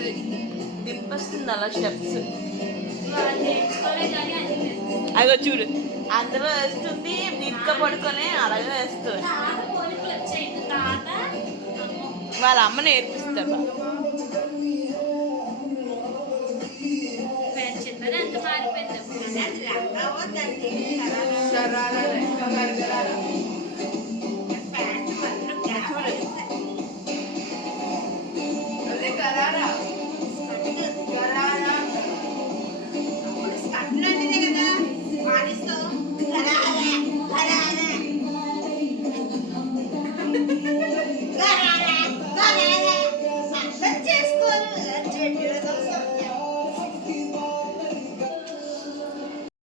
ఉంటుంది, దింపొస్తుంది అలా స్టెప్స్. అదిగో చూడు, అందులో వేస్తుంది, నీట్గా పడుకొని అలాగే వేస్తుంది. వాళ్ళ అమ్మ నేర్పిస్తారు. చిన్నది ఎంత మారిపోయింది.